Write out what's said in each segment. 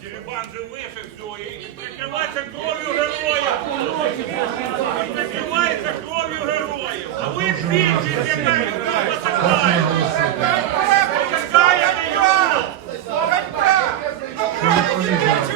Дерибан же выше все, и прикрывается кровью героев. И прикрывается кровью героев. А вы більшість, яка людина потакає. Потакає мільйон. Хто це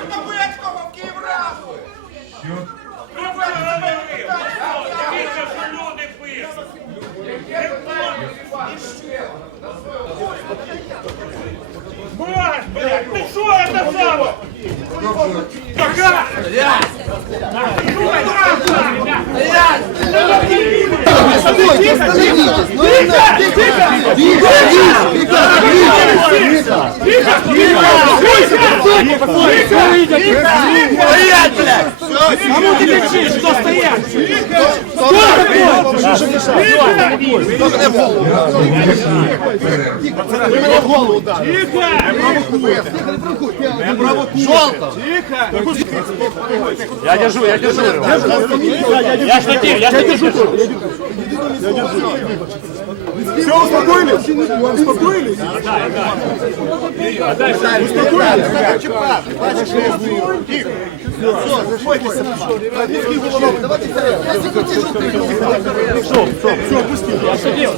Блядь! Какая? Кому ты кричишь? Кто стоять? Кто Ви мене в голову ударили. Я держу, я держу. Я штатив, я штатив. Все, успокоились? Успокоились?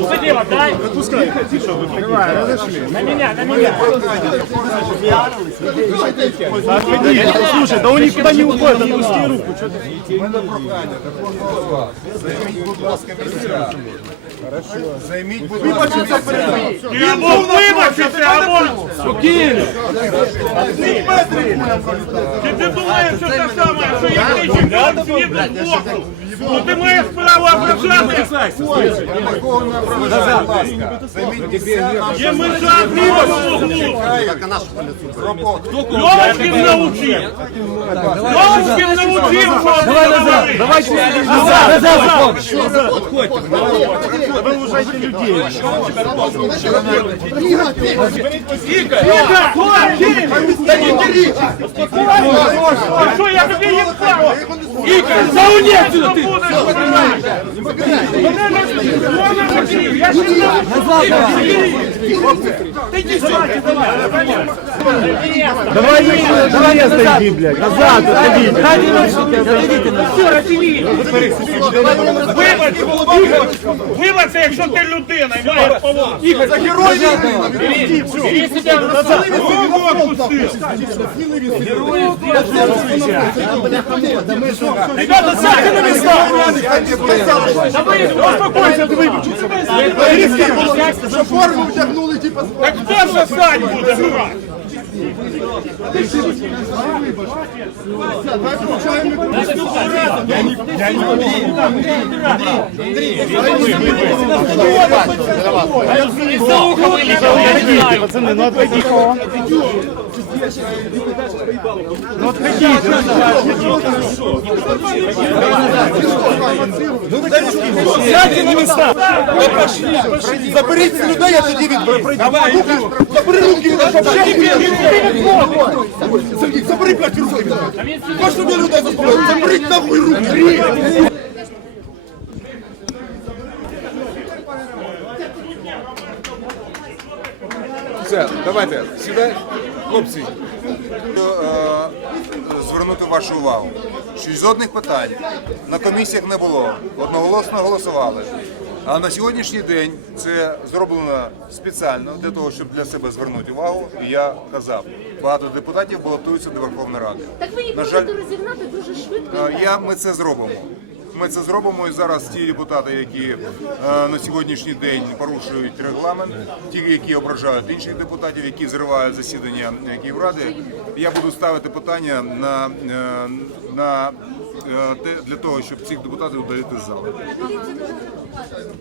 Садил, отдай. Отпускай. На меня, на меня. Отведи. Слушай, да он никуда не уходит, отпусти руку. Что ты? Займіть, будь ласка, Ти або вибачиться, або... Спокійно. Чи ти що те саме, що я кричу, там світу з боку? Ну ти маєш право ображати. Є межа другого углу. Льовочкин научив. Льовочкин научив, що ти говориш. Давайте назад, назад. Ви вважаєте людей. Іка, хлопці! А що, я тобі їм право? Іка, Зауни отсюда ты. Я ще Давай, давай. Назад, отойди. Все, разделили. Вибач, якщо ти людина і маєш повагу. Герой назад. Руку відпусти. Ребята, сядьте на места. Успокойся. Що форму втягнули, типа, Так хто ж останній буде грати? Сядьте на места. заберіть людей, я тоді відберу. Давай, забери руки від нашого. Забери, блядь, мене. Мені людей заспокоїти? Заберіть нахуй руки. Все, давайте, сюди, хлопці. Е, Звернути вашу увагу, що жодних питань на комісіях не було, одноголосно голосували. А на сьогоднішній день це зроблено спеціально для того, щоб для себе звернути увагу. І я казав, багато депутатів балотуються до Верховної Ради. Так ви їх На жаль, можете розігнати дуже швидко. Е, Я, ми це зробимо. Ми це зробимо і зараз ті депутати, які е, на сьогоднішній день порушують регламент, ті, які ображають інших депутатів, які зривають засідання Київради, я буду ставити питання на, е, на е, те для того, щоб цих депутатів удалити з залу.